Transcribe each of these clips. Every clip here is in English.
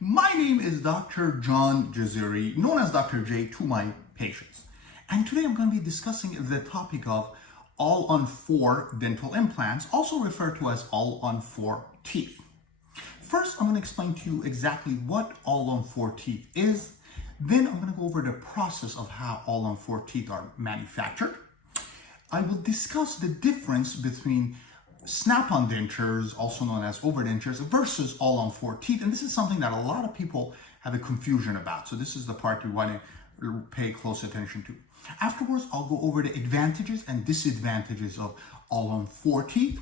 My name is Dr. John Jaziri, known as Dr. J to my patients. And today I'm going to be discussing the topic of all-on-4 dental implants, also referred to as all-on-4 teeth. First, I'm going to explain to you exactly what all-on-4 teeth is. Then I'm going to go over the process of how all-on-4 teeth are manufactured. I will discuss the difference between snap-on dentures, also known as overdentures, versus all-on-4 teeth. And this is something that a lot of people have a confusion about. So this is the part you want to pay close attention to. Afterwards, I'll go over the advantages and disadvantages of all-on-4 teeth.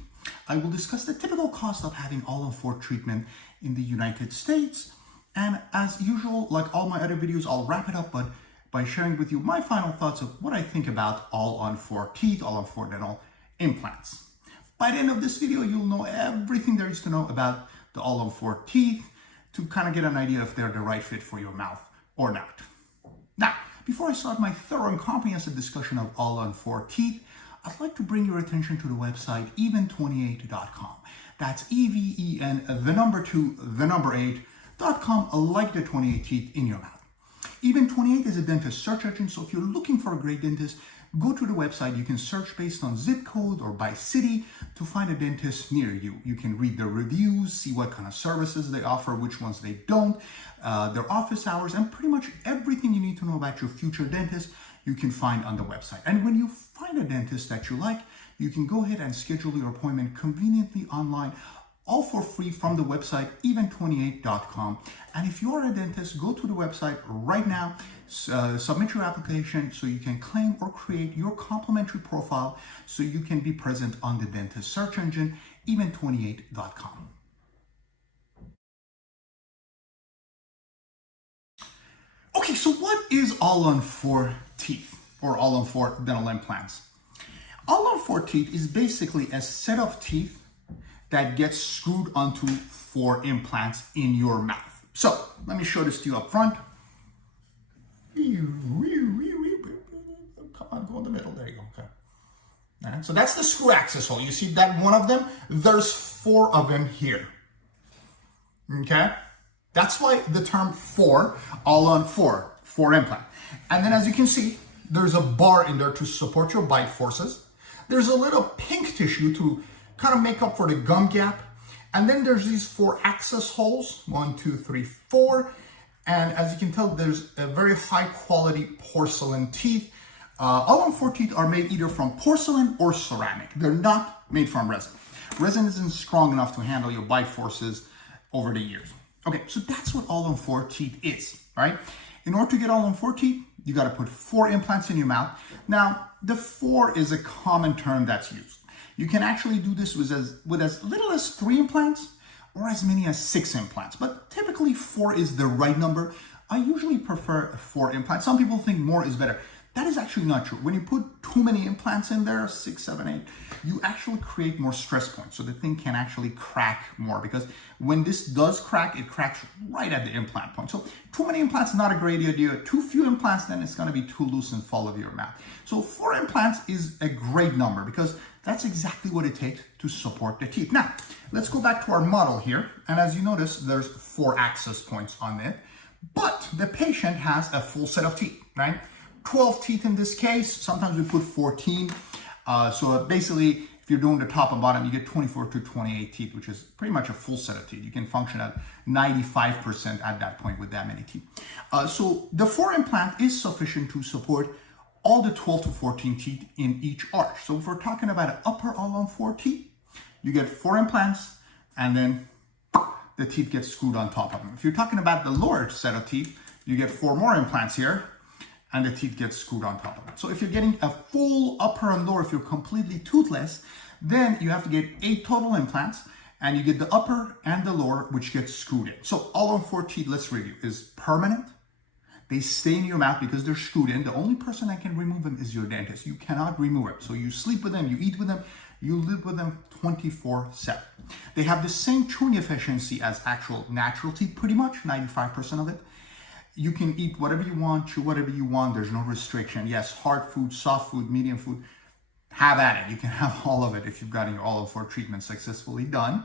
I will discuss the typical cost of having all-on-4 treatment in the United States. And as usual, like all my other videos, I'll wrap it up by sharing with you my final thoughts of what I think about all-on-4 teeth, all-on-4 dental implants. By the end of this video, you'll know everything there is to know about the all-on-4 teeth to kind of get an idea if they're the right fit for your mouth or not. Now, before I start my thorough and comprehensive discussion of all-on-4 teeth, I'd like to bring your attention to the website even28.com. That's E-V-E-N, the number 2, the number 8.com, like the 28 teeth in your mouth. Even28 is a dentist search engine, so if you're looking for a great dentist, go to the website. You can search based on zip code or by city to find a dentist near you. You can read the reviews, see what kind of services they offer, which ones they don't, their office hours, and pretty much everything you need to know about your future dentist you can find on the website. And when you find a dentist that you like, you can go ahead and schedule your appointment conveniently online, all for free from the website even28.com. And if you are a dentist, go to the website right now, submit your application so you can claim or create your complimentary profile so you can be present on the dentist search engine even28.com. Okay, so what is all-on-4 teeth or all-on-4 dental implants? All-on-4 teeth is basically a set of teeth that gets screwed onto 4 implants in your mouth. So let me show this to you up front. Come on, go in the middle. There you go. Okay. Right, so that's the screw access hole. You see that one of them? There's 4 of them here. Okay? That's why the term 4, all-on-4, 4 implant. And then as you can see, there's a bar in there to support your bite forces. There's a little pink tissue to kind of make up for the gum gap. And then there's these 4 access holes, 1, 2, 3, 4. And as you can tell, there's a very high quality porcelain teeth. All-on-4 teeth are made either from porcelain or ceramic. They're not made from resin. Resin isn't strong enough to handle your bite forces over the years. Okay, so that's what all-on-4 teeth is, right? In order to get all-on-4 teeth, you got to put 4 implants in your mouth. Now, the 4 is a common term that's used. You can actually do this with as little as 3 implants or as many as 6 implants, but typically 4 is the right number. I usually prefer 4 implants. Some people think more is better. That is actually not true. When you put too many implants in there, 6, 7, 8, you actually create more stress points. So the thing can actually crack more, because when this does crack, it cracks right at the implant point. So too many implants, not a great idea. Too few implants, then it's gonna be too loose and fall out of your mouth. So 4 implants is a great number because that's exactly what it takes to support the teeth. Now, let's go back to our model here. And as you notice, there's 4 access points on it, but the patient has a full set of teeth, right? 12 teeth in this case. Sometimes we put 14. So basically, if you're doing the top and bottom, you get 24 to 28 teeth, which is pretty much a full set of teeth. You can function at 95% at that point with that many teeth. So the 4 implant is sufficient to support all the 12 to 14 teeth in each arch. So if we're talking about an upper all-on-4 teeth, you get 4 implants and then the teeth get screwed on top of them. If you're talking about the lower set of teeth, you get 4 more implants here and the teeth get screwed on top of it. So if you're getting a full upper and lower, if you're completely toothless, then you have to get 8 total implants, and you get the upper and the lower, which gets screwed in. So all-on-4 teeth, let's review, is permanent. They stay in your mouth because they're screwed in. The only person that can remove them is your dentist. You cannot remove them. So you sleep with them, you eat with them, you live with them 24/7. They have the same chewing efficiency as actual natural teeth, pretty much, 95% of it. You can eat whatever you want, chew whatever you want. There's no restriction. Yes, hard food, soft food, medium food, have at it. You can have all of it if you've gotten your all-on-4 treatment successfully done.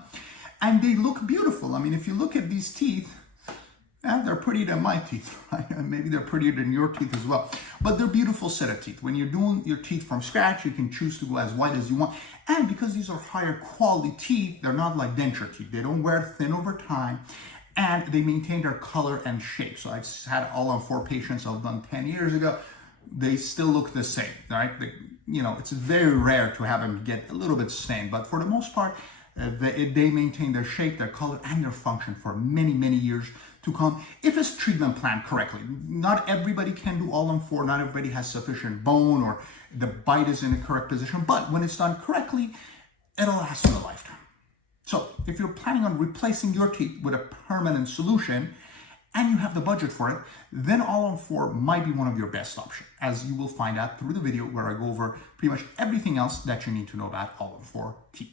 And they look beautiful. I mean, if you look at these teeth, And they're prettier than my teeth, right? And maybe they're prettier than your teeth as well. But they're beautiful set of teeth. When you're doing your teeth from scratch, you can choose to go as white as you want. And because these are higher quality teeth, they're not like denture teeth. They don't wear thin over time, and they maintain their color and shape. So I've had all on 4 patients I've done 10 years ago. They still look the same, right? It's very rare to have them get a little bit stained, but for the most part, they maintain their shape, their color, and their function for many, many years to come if it's treatment planned correctly. Not everybody can do all on 4. Not everybody has sufficient bone or the bite is in the correct position, but when it's done correctly, it'll last you a lifetime. So if you're planning on replacing your teeth with a permanent solution and you have the budget for it, then all on 4 might be one of your best options, as you will find out through the video where I go over pretty much everything else that you need to know about all on 4 teeth.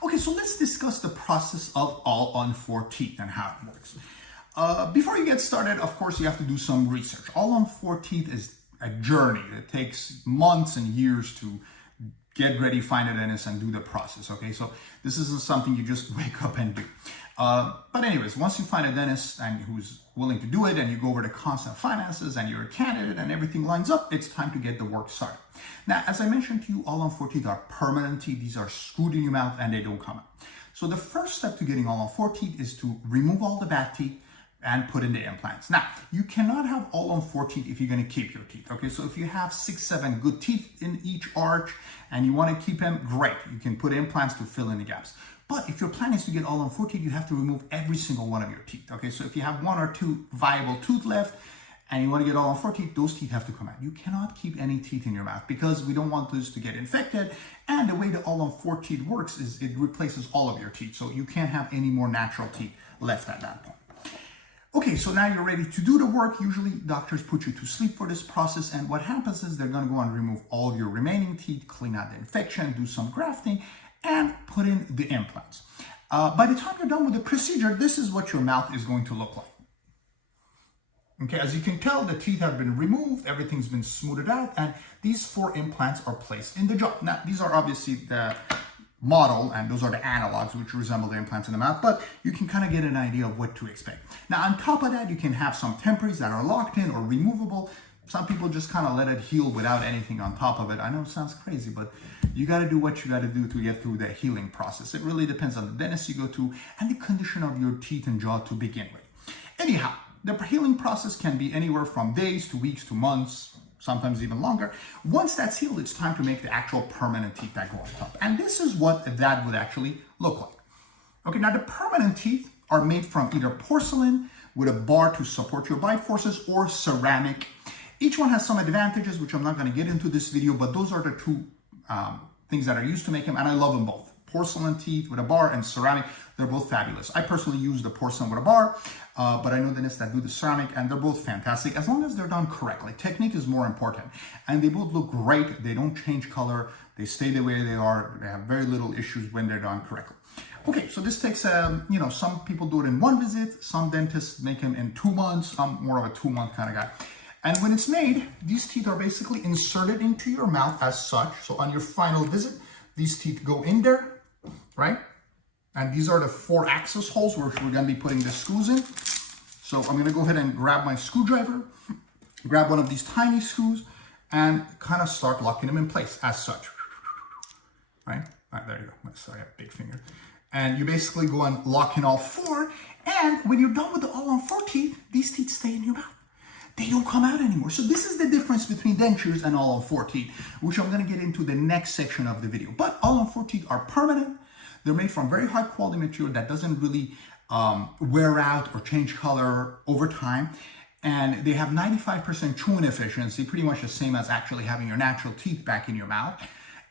Okay, so let's discuss the process of all on 4 teeth and how it works. Before you get started, of course, you have to do some research. All on 4 teeth is a journey. It takes months and years to get ready, find a dentist, and do the process, okay? So this isn't something you just wake up and do. But anyways, once you find a dentist and who's willing to do it, and you go over the costs and finances, and you're a candidate, and everything lines up, it's time to get the work started. Now, as I mentioned to you, all on 4 teeth are permanent teeth. These are screwed in your mouth, and they don't come out. So the first step to getting all on 4 teeth is to remove all the bad teeth and put in the implants. Now, you cannot have all on 4 teeth if you're going to keep your teeth, okay? So if you have 6, 7 good teeth in each arch and you want to keep them, great. You can put implants to fill in the gaps. But if your plan is to get all on 4 teeth, you have to remove every single one of your teeth, okay? So if you have 1 or 2 viable tooth left and you want to get all on 4 teeth, those teeth have to come out. You cannot keep any teeth in your mouth because we don't want those to get infected. And the way the all on 4 teeth works is it replaces all of your teeth. So you can't have any more natural teeth left at that point. Okay, so now you're ready to do the work. Usually doctors put you to sleep for this process, and what happens is they're going to go and remove all of your remaining teeth, clean out the infection, do some grafting, and put in the implants. By the time you're done with the procedure, this is what your mouth is going to look like. Okay, as you can tell, the teeth have been removed, everything's been smoothed out, and these 4 implants are placed in the jaw. Now, these are obviously the model, and those are the analogs which resemble the implants in the mouth, but you can kind of get an idea of what to expect. Now, on top of that, you can have some temporaries that are locked in or removable. Some people just kind of let it heal without anything on top of it. I know it sounds crazy, but you got to do what you got to do to get through the healing process. It really depends on the dentist you go to and the condition of your teeth and jaw to begin with. Anyhow, the healing process can be anywhere from days to weeks to months, sometimes even longer. Once that's healed, it's time to make the actual permanent teeth that go on top. And this is what that would actually look like. Okay, now the permanent teeth are made from either porcelain with a bar to support your bite forces or ceramic. Each one has some advantages, which I'm not going to get into this video, but those are the 2 things that are used to make them, and I love them both. Porcelain teeth with a bar and ceramic, they're both fabulous. I personally use the porcelain with a bar, but I know dentists that do the ceramic, and they're both fantastic as long as they're done correctly. Technique is more important, and they both look great. They don't change color. They stay the way they are. They have very little issues when they're done correctly. Okay, so this takes, some people do it in 1 visit. Some dentists make them in 2 months. I'm more of a 2-month kind of guy. And when it's made, these teeth are basically inserted into your mouth as such. So on your final visit, these teeth go in there, right? And these are the 4 access holes where we're going to be putting the screws in. So I'm going to go ahead and grab my screwdriver, grab one of these tiny screws, and kind of start locking them in place as such. Right? All right, there you go. Sorry, I have a big finger. And you basically go and lock in all 4. And when you're done with the all on 4 teeth, these teeth stay in your mouth. They don't come out anymore. So this is the difference between dentures and all on 4 teeth, which I'm going to get into the next section of the video. But all on 4 teeth are permanent. They're made from very high quality material that doesn't really wear out or change color over time. And they have 95% chewing efficiency, pretty much the same as actually having your natural teeth back in your mouth.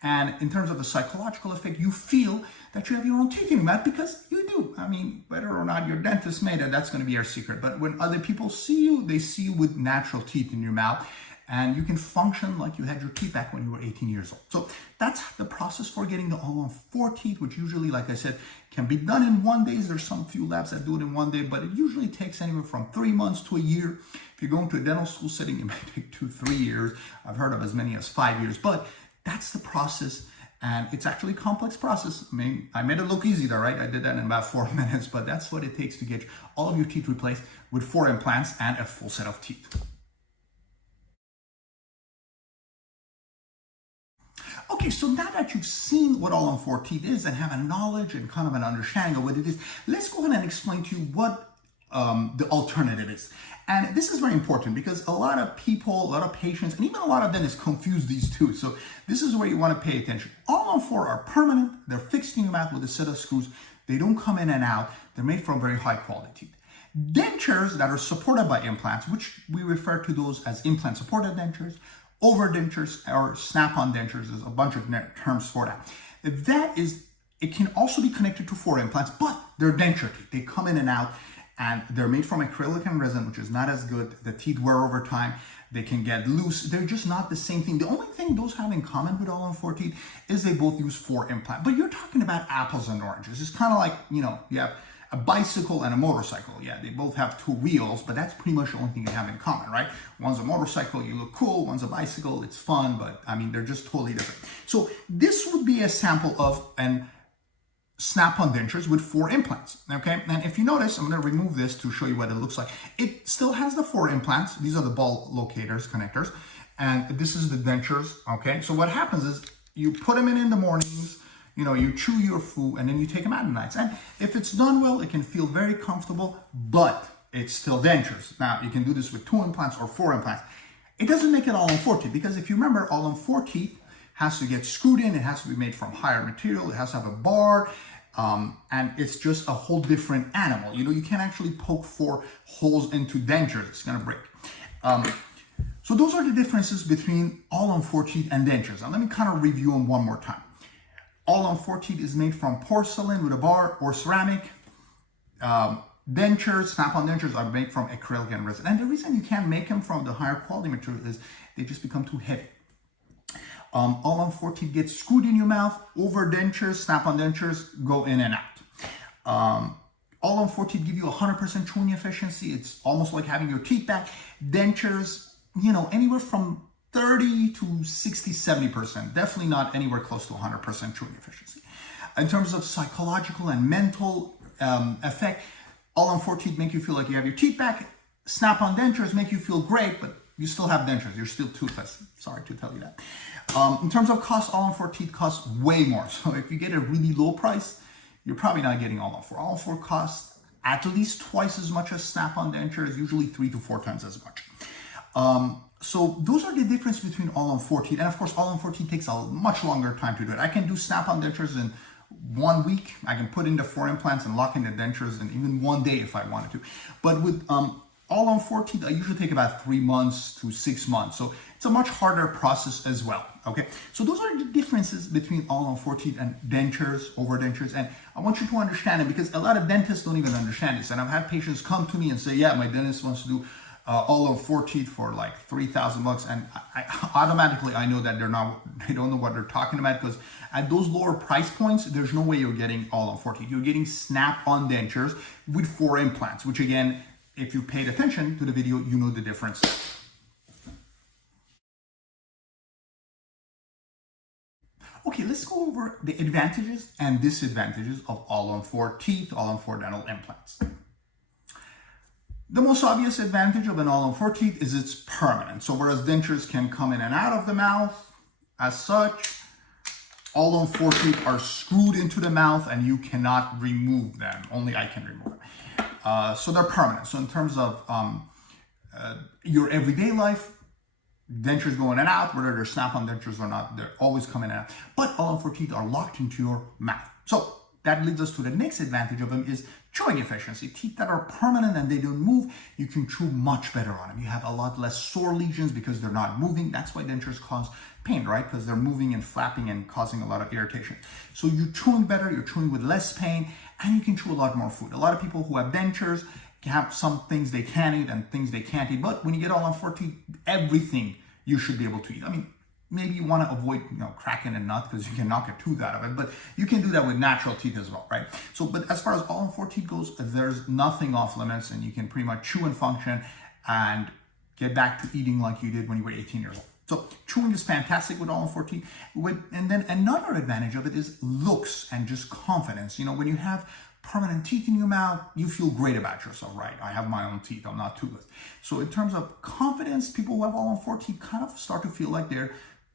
And in terms of the psychological effect, you feel that you have your own teeth in your mouth because you do. I mean, whether or not your dentist made it, that's going to be our secret. But when other people see you, they see you with natural teeth in your mouth. And you can function like you had your teeth back when you were 18 years old. So that's the process for getting the all on 4 teeth, which usually, like I said, can be done in 1 day. There's some few labs that do it in 1 day, but it usually takes anywhere from 3 months to a year. If you're going to a dental school setting, it might take 2-3 years. I've heard of as many as 5 years, but that's the process. And it's actually a complex process. I mean, I made it look easy though, right? I did that in about 4 minutes, but that's what it takes to get all of your teeth replaced with 4 implants and a full set of teeth. Okay, so now that you've seen what all-on-4 teeth is and have a knowledge and kind of an understanding of what it is, let's go ahead and explain to you what the alternative is. And this is very important because a lot of people, a lot of patients, and even a lot of dentists confuse these two. So this is where you want to pay attention. All-on-4 are permanent. They're fixed in your mouth with a set of screws. They don't come in and out. They're made from very high quality teeth. Dentures that are supported by implants, which we refer to those as implant-supported dentures, over dentures, or snap-on dentures. There's a bunch of terms for that. It can also be connected to 4 implants, but they're denture teeth. They come in and out, and they're made from acrylic and resin, which is not as good. The teeth wear over time. They can get loose. They're just not the same thing. The only thing those have in common with all-on-4 teeth is they both use 4 implants. But you're talking about apples and oranges. It's kind of like, you have a bicycle and a motorcycle. Yeah, they both have 2 wheels, but that's pretty much the only thing they have in common, right? One's a motorcycle, you look cool. One's a bicycle, it's fun, but I mean, they're just totally different. So this would be a sample of an snap-on dentures with 4 implants, okay? And if you notice, I'm gonna remove this to show you what it looks like. It still has the 4 implants. These are the ball locators, connectors, and this is the dentures, okay? So what happens is you put them in the mornings, you chew your food, and then you take them out at nights. And if it's done well, it can feel very comfortable, but it's still dentures. Now, you can do this with 2 implants or 4 implants. It doesn't make it all-on-4 teeth, because if you remember, all-on-4 teeth has to get screwed in. It has to be made from higher material. It has to have a bar, and it's just a whole different animal. You can't actually poke 4 holes into dentures. It's gonna break. So those are the differences between all-on-4 teeth and dentures. Now, let me kind of review them one more time. All-on-4 teeth is made from porcelain with a bar or ceramic. Dentures, snap-on dentures are made from acrylic and resin. And the reason you can't make them from the higher quality material is they just become too heavy. All-on-4 teeth get screwed in your mouth. Over dentures, snap-on dentures go in and out. All-on-4 teeth give you 100% chewing efficiency. It's almost like having your teeth back. Dentures, anywhere from 30 to 60, 70%. Definitely not anywhere close to 100% chewing efficiency. In terms of psychological and mental effect, all-on-4 teeth make you feel like you have your teeth back. Snap-on dentures make you feel great, but you still have dentures. You're still toothless. Sorry to tell you that. In terms of cost, all-on-4 teeth costs way more. So if you get a really low price, you're probably not getting all-on-4. All-on-4 costs at least twice as much as snap-on dentures, usually 3 to 4 times as much. So those are the difference between all-on-4 teeth. And of course, all-on-4 teeth takes a much longer time to do it. I can do snap-on dentures in 1 week. I can put in the 4 implants and lock in the dentures in even 1 day if I wanted to. But with all-on-4 teeth, I usually take about 3 months to 6 months. So it's a much harder process as well, okay? So those are the differences between all-on-4 teeth and dentures, over dentures. And I want you to understand it because a lot of dentists don't even understand this. And I've had patients come to me and say, yeah, my dentist wants to do all-on-4 teeth for like $3,000, and I automatically know that they don't know what they're talking about, because at those lower price points, there's no way you're getting all-on-4 teeth. You're getting snap-on dentures with 4 implants, which again, if you paid attention to the video, you know the difference. Okay, let's go over the advantages and disadvantages of all-on-4 teeth, all-on-4 dental implants. The most obvious advantage of an all-on-4 teeth is it's permanent. So whereas dentures can come in and out of the mouth as such, all-on-4 teeth are screwed into the mouth and you cannot remove them. Only I can remove them. So they're permanent. So in terms of your everyday life, dentures go in and out, whether they're snap-on dentures or not, they're always coming in and out. But all-on-4 teeth are locked into your mouth. So that leads us to the next advantage of them is chewing efficiency. Teeth that are permanent and they don't move, you can chew much better on them. You have a lot less sore lesions because they're not moving. That's why dentures cause pain, right? Because they're moving and flapping and causing a lot of irritation. So you're chewing better, you're chewing with less pain, and you can chew a lot more food. A lot of people who have dentures have some things they can eat and things they can't eat. But when you get all-on-4 teeth, everything you should be able to eat. I mean, maybe you want to avoid, cracking a nut because you can knock a tooth out of it, but you can do that with natural teeth as well, right? So, but as far as all-on-4 teeth goes, there's nothing off limits, and you can pretty much chew and function and get back to eating like you did when you were 18 years old. So chewing is fantastic with all-on-4 teeth. And then another advantage of it is looks and just confidence. You know, when you have permanent teeth in your mouth, you feel great about yourself, right? I have my own teeth, I'm not toothless. So in terms of confidence, people who have all-on-4 teeth kind of start to feel like they're,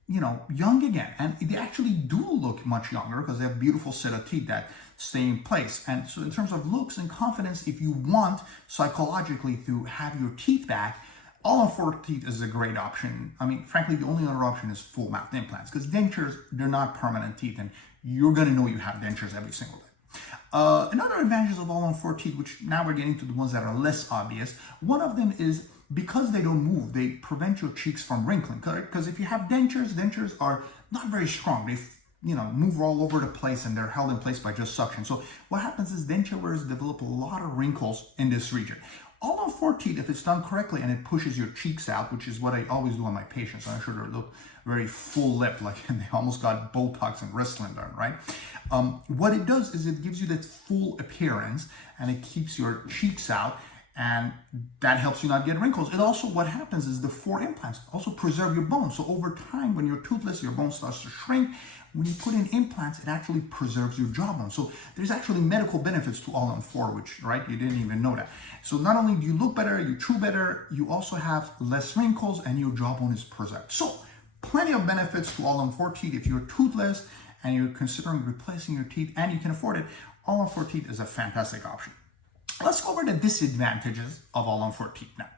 you know, young again. And they actually do look much younger because they have a beautiful set of teeth that stay in place. And so in terms of looks and confidence, if you want psychologically to have your teeth back, all-on-4 teeth is a great option. I mean, frankly, the only other option is full mouth implants because dentures, they're not permanent teeth and you're gonna know you have dentures every single day. Another advantage of all-on-4 teeth, which now we're getting to the ones that are less obvious, one of them is because they don't move, they prevent your cheeks from wrinkling, correct? Because if you have dentures are not very strong. They, you know, move all over the place and they're held in place by just suction. So what happens is denture wearers develop a lot of wrinkles in this region. All-on-4 teeth, if it's done correctly and it pushes your cheeks out, which is what I always do on my patients, I'm sure they look very full lip, like they almost got Botox and Restylane done, right? What it does is it gives you that full appearance and it keeps your cheeks out and that helps you not get wrinkles. It also, what happens is the 4 implants also preserve your bones. So over time, when you're toothless, your bone starts to shrink. When you put in implants, it actually preserves your jawbone. So there's actually medical benefits to all-on-4, which, right, you didn't even know that. So not only do you look better, you chew better, you also have less wrinkles and your jawbone is preserved. So plenty of benefits to all-on-4 teeth. If you're toothless and you're considering replacing your teeth and you can afford it, all-on-4 teeth is a fantastic option. Let's go over the disadvantages of all-on-4 teeth now.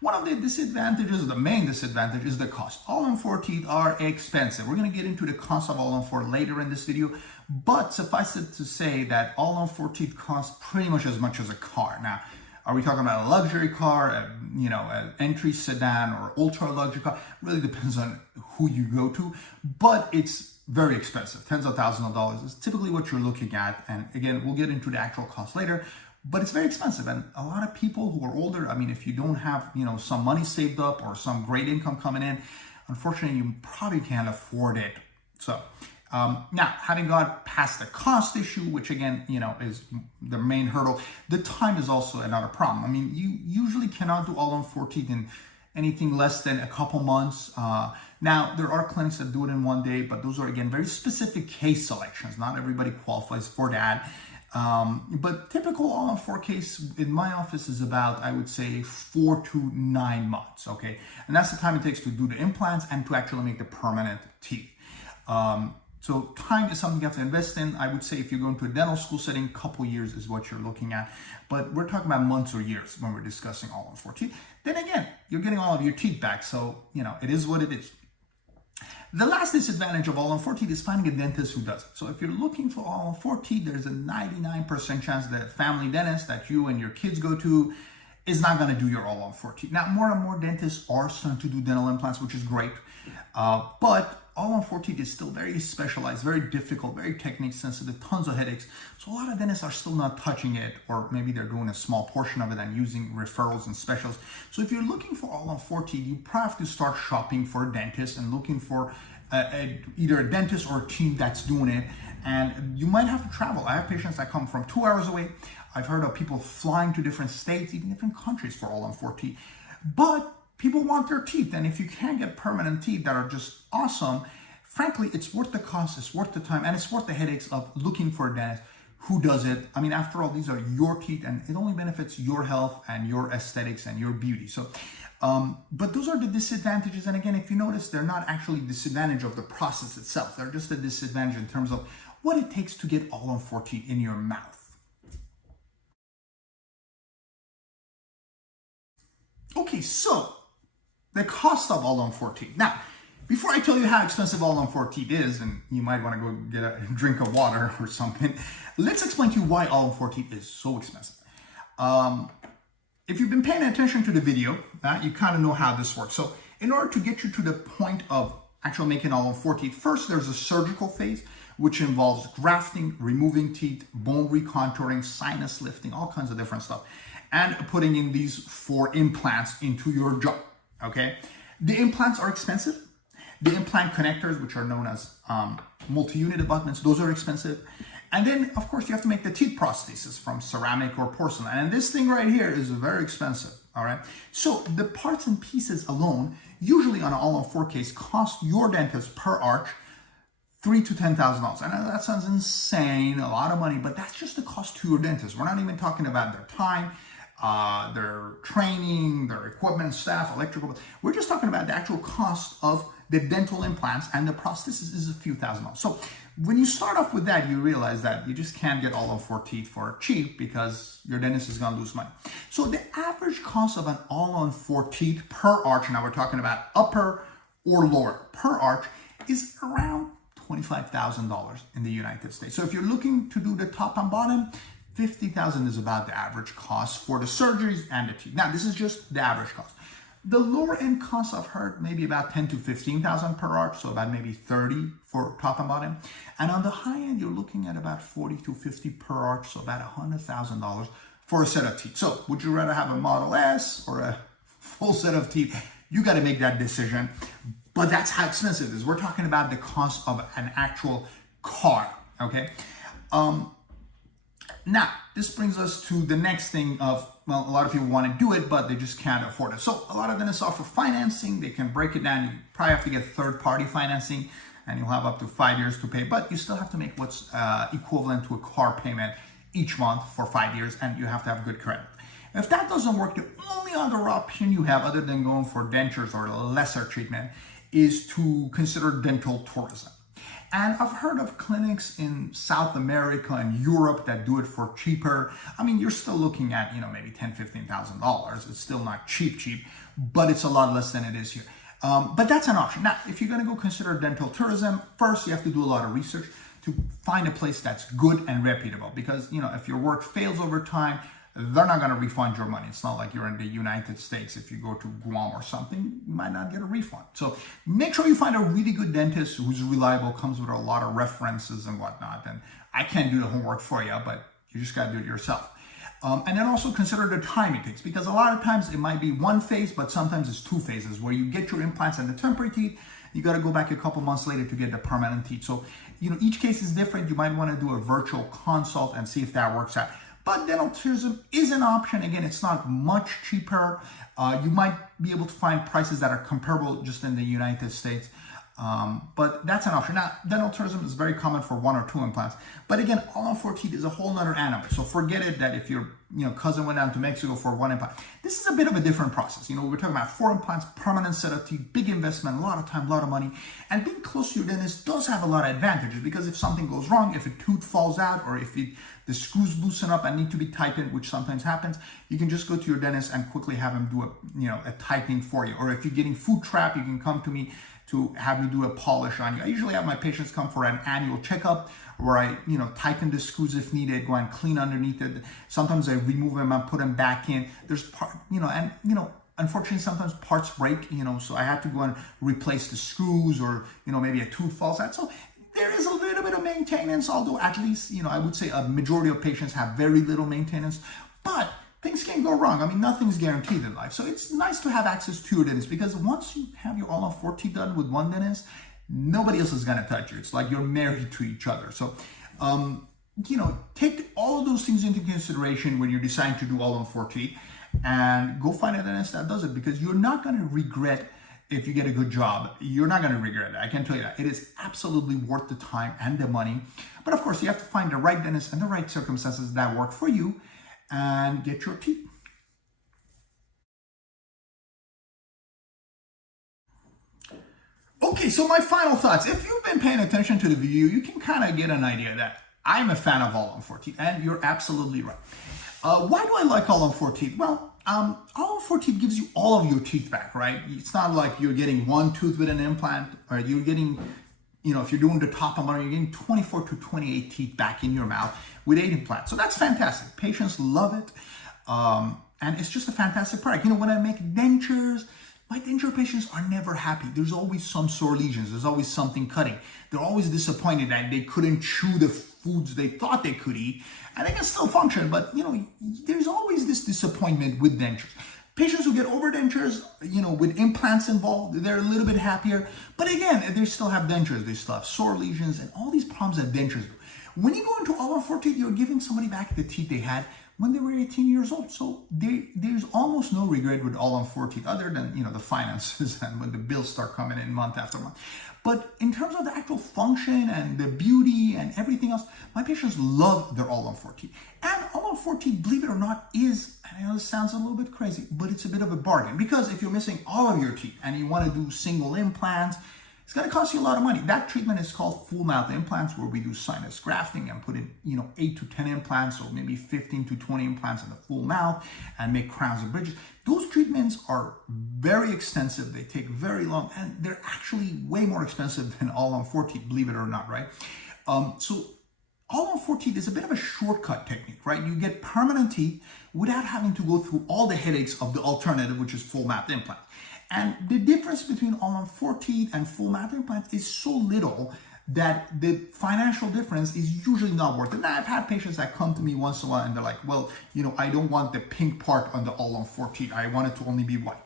One of the disadvantages, the main disadvantage, is the cost. All-on-4 teeth are expensive. We're going to get into the cost of all-on-4 later in this video, but suffice it to say that all-on-4 teeth cost pretty much as much as a car. Now, are we talking about a luxury car, an entry sedan, or ultra-luxury car? It really depends on who you go to, but it's very expensive. Tens of thousands of dollars is typically what you're looking at. And again, we'll get into the actual cost later, but it's very expensive. And a lot of people who are older, I mean, if you don't have, some money saved up or some great income coming in, unfortunately, you probably can't afford it. So now, having got past the cost issue, which again, is the main hurdle, the time is also another problem. I mean, you usually cannot do all-on-4 teeth in anything less than a couple months. Now, there are clinics that do it in one day, but those are, again, very specific case selections. Not everybody qualifies for that. But typical all-on-4 case in my office is about, I would say, 4 to 9 months, okay? And that's the time it takes to do the implants and to actually make the permanent teeth. So time is something you have to invest in. I would say if you're going to a dental school setting, a couple years is what you're looking at. But we're talking about months or years when we're discussing all-on-4 teeth. Then again, you're getting all of your teeth back. So, it is what it is. The last disadvantage of all-on-4 teeth is finding a dentist who does it. So if you're looking for all-on-4 teeth, there's a 99% chance that family dentist that you and your kids go to is not going to do your all-on-4 teeth. Now, more and more dentists are starting to do dental implants, which is great. But all-on-4 teeth is still very specialized, very difficult, very technique sensitive, tons of headaches. So a lot of dentists are still not touching it, or maybe they're doing a small portion of it and using referrals and specials. So if you're looking for all-on-4 teeth, you probably have to start shopping for a dentist and looking for either a dentist or a team that's doing it. And you might have to travel. I have patients that come from 2 hours away. I've heard of people flying to different states, even different countries for all-on-4 teeth. But people want their teeth, and if you can't get permanent teeth that are just awesome, frankly, it's worth the cost, it's worth the time, and it's worth the headaches of looking for a dentist who does it. I mean, after all, these are your teeth, and it only benefits your health and your aesthetics and your beauty. So, but those are the disadvantages. And again, if you notice, they're not actually disadvantage of the process itself. They're just a disadvantage in terms of what it takes to get all-on-4 teeth in your mouth. Okay, so the cost of all-on-4 teeth. Now, before I tell you how expensive all-on-4 teeth is, and you might want to go get a drink of water or something, let's explain to you why all-on-4 teeth is so expensive. If you've been paying attention to the video, you kind of know how this works. So in order to get you to the point of actually making all-on-4 teeth, first there's a surgical phase, which involves grafting, removing teeth, bone recontouring, sinus lifting, all kinds of different stuff, and putting in these 4 implants into your jaw. Okay, the implants are expensive. The implant connectors, which are known as multi-unit abutments, those are expensive. And then, of course, you have to make the teeth prosthesis from ceramic or porcelain. And this thing right here is very expensive. all right? So the parts and pieces alone, usually on an all-on-4 case, cost your dentist per arch $3,000 to $10,000. I know that sounds insane, a lot of money, but that's just the cost to your dentist. We're not even talking about their time, their training, their equipment, staff, electrical. We're just talking about the actual cost of the dental implants, and the prosthesis is a few $1,000s. So when you start off with that, you realize that you just can't get all-on-4 teeth for cheap because your dentist is going to lose money. So the average cost of an all-on-4 teeth per arch, now we're talking about upper or lower, per arch, is around $25,000 in the United States. So if you're looking to do the top and bottom, $50,000 is about the average cost for the surgeries and the teeth. Now, this is just the average cost. The lower end costs I've heard maybe about $10,000 to $15,000 per arch, so about maybe $30,000 for top and bottom. And on the high end, you're looking at about $40,000 to $50,000 per arch, so about $100,000 for a set of teeth. So would you rather have a Model S or a full set of teeth? You got to make that decision. But that's how expensive it is. We're talking about the cost of an actual car, okay? Now, this brings us to the next thing of, well, a lot of people want to do it, but they just can't afford it. So a lot of dentists offer financing. They can break it down. You probably have to get third-party financing, and you'll have up to 5 years to pay, but you still have to make what's equivalent to a car payment each month for 5 years, and you have to have good credit. If that doesn't work, the only other option you have, other than going for dentures or lesser treatment, is to consider dental tourism. And I've heard of clinics in South America and Europe that do it for cheaper. I mean, you're still looking at, maybe $10,000, $15,000. It's still not cheap, but it's a lot less than it is here. But that's an option. Now, if you're gonna go consider dental tourism, first you have to do a lot of research to find a place that's good and reputable. Because, if your work fails over time, they're not going to refund your money. It's not like you're in the United States. If you go to Guam or something, you might not get a refund. So make sure you find a really good dentist who's reliable, comes with a lot of references and whatnot. And I can't do the homework for you, but you just got to do it yourself. And then also consider the time it takes, because a lot of times it might be one phase, but sometimes it's 2 phases where you get your implants and the temporary teeth. You got to go back a couple months later to get the permanent teeth. So, each case is different. You might want to do a virtual consult and see if that works out. But dental tourism is an option. Again, it's not much cheaper. You might be able to find prices that are comparable just in the United States. But that's an option. Now, dental tourism is very common for 1 or 2 implants. But again, all-on-4 teeth is a whole nother animal. So forget it that if your cousin went down to Mexico for 1 implant. This is a bit of a different process. We're talking about 4 implants, permanent set of teeth, big investment, a lot of time, a lot of money. And being close to your dentist does have a lot of advantages, because if something goes wrong, if a tooth falls out, or if the screws loosen up and need to be tightened, which sometimes happens, you can just go to your dentist and quickly have him do a tightening for you. Or if you're getting food trapped, you can come to me to have me do a polish on you. I usually have my patients come for an annual checkup where I, tighten the screws if needed, go and clean underneath it. Sometimes I remove them and put them back in. There's unfortunately sometimes parts break, so I have to go and replace the screws, or, maybe a tooth falls out. So there is a little bit of maintenance, although at least, I would say a majority of patients have very little maintenance, but things can go wrong. I mean, nothing's guaranteed in life. So it's nice to have access to your dentist, because once you have your all-on-4 teeth done with one dentist, nobody else is going to touch you. It's like you're married to each other. So, take all of those things into consideration when you're deciding to do all-on-4 teeth, and go find a dentist that does it, because you're not going to regret if you get a good job. You're not going to regret it. I can tell you that. It is absolutely worth the time and the money. But of course, you have to find the right dentist and the right circumstances that work for you, and get your teeth. Okay, so my final thoughts. If you've been paying attention to the video, you can kind of get an idea that I'm a fan of all-on-4 teeth, and you're absolutely right. Why do I like all-on-4 teeth? Well, all-on-4 teeth gives you all of your teeth back, right? It's not like you're getting 1 tooth with an implant, or you're getting, if you're doing the top and bottom, you're getting 24 to 28 teeth back in your mouth with 8 implants. So that's fantastic. Patients love it. And it's just a fantastic product. When I make dentures, my denture patients are never happy. There's always some sore lesions. There's always something cutting. They're always disappointed that they couldn't chew the foods they thought they could eat, and they can still function, but there's always this disappointment with dentures. Patients who get over dentures, with implants involved, they're a little bit happier, but again, they still have dentures. They still have sore lesions and all these problems that dentures do. When you go into all-on-4 teeth, you're giving somebody back the teeth they had, when they were 18 years old. So there's almost no regret with all-on-4 teeth other than, the finances and when the bills start coming in month after month. But in terms of the actual function and the beauty and everything else, my patients love their all-on-4 teeth. And all-on-4 teeth, believe it or not, is, and I know this sounds a little bit crazy, but it's a bit of a bargain. Because if you're missing all of your teeth and you want to do single implants, it's going to cost you a lot of money. That treatment is called full mouth implants, where we do sinus grafting and put in, 8 to 10 implants, or maybe 15 to 20 implants in the full mouth and make crowns and bridges. Those treatments are very extensive. They take very long, and they're actually way more expensive than all-on-4 teeth, believe it or not, right? So all-on-4 teeth is a bit of a shortcut technique, right? You get permanent teeth without having to go through all the headaches of the alternative, which is full mouth implant. And the difference between all-on-4 teeth and full mouth implants is so little that the financial difference is usually not worth it. Now, I've had patients that come to me once in a while and they're like, well, I don't want the pink part on the all-on-4 teeth. I want it to only be white.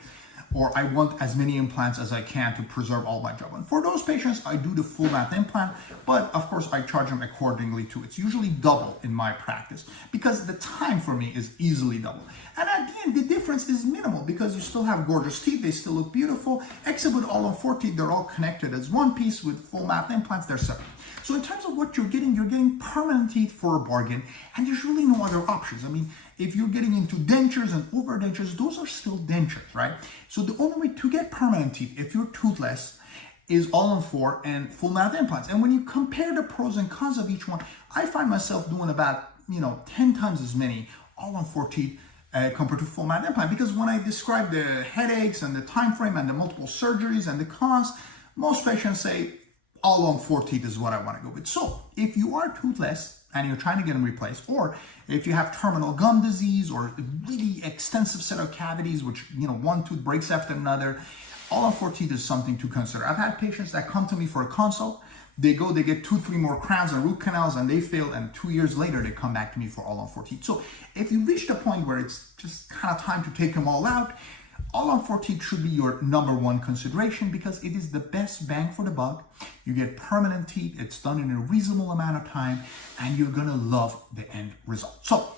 Or I want as many implants as I can to preserve all my job. And for those patients, I do the full mouth implant, but of course I charge them accordingly too. It's usually double in my practice because the time for me is easily double. And at the end, the difference is minimal because you still have gorgeous teeth. They still look beautiful, except with all-on-4 teeth, they're all connected as one piece. With full mouth implants, they're separate. So in terms of what you're getting permanent teeth for a bargain, and there's really no other options. I mean, if you're getting into dentures and over dentures, those are still dentures, right? So the only way to get permanent teeth, if you're toothless, is all-on-4 and full mouth implants. And when you compare the pros and cons of each one, I find myself doing about 10 times as many all-on-4 teeth compared to full mouth implant, because when I describe the headaches and the time frame and the multiple surgeries and the cost, most patients say all-on-4 teeth is what I want to go with. So if you are toothless and you're trying to get them replaced, or if you have terminal gum disease or a really extensive set of cavities, which one tooth breaks after another, all-on-4 teeth is something to consider. I've had patients that come to me for a consult. They get 2-3 more crowns and root canals and they fail, and 2 years later they come back to me for all-on-4 teeth. So if you reach the point where it's just kind of time to take them all out, all-on-4 teeth should be your number one consideration because it is the best bang for the buck. You get permanent teeth, it's done in a reasonable amount of time, and you're gonna love the end result. So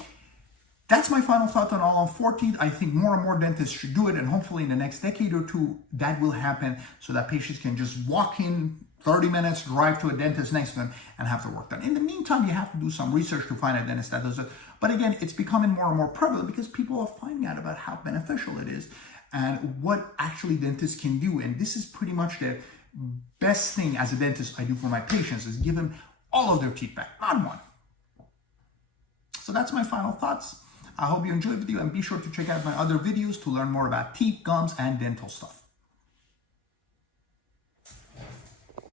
that's my final thought on all-on-4 teeth. I think more and more dentists should do it, and hopefully in the next decade or two, that will happen so that patients can just walk in 30 minutes, drive to a dentist next to them, and have their work done. In the meantime, you have to do some research to find a dentist that does it. But again, it's becoming more and more prevalent because people are finding out about how beneficial it is and what actually dentists can do. And this is pretty much the best thing as a dentist I do for my patients, is give them all of their teeth back, not one. So that's my final thoughts. I hope you enjoyed the video, and be sure to check out my other videos to learn more about teeth, gums, and dental stuff.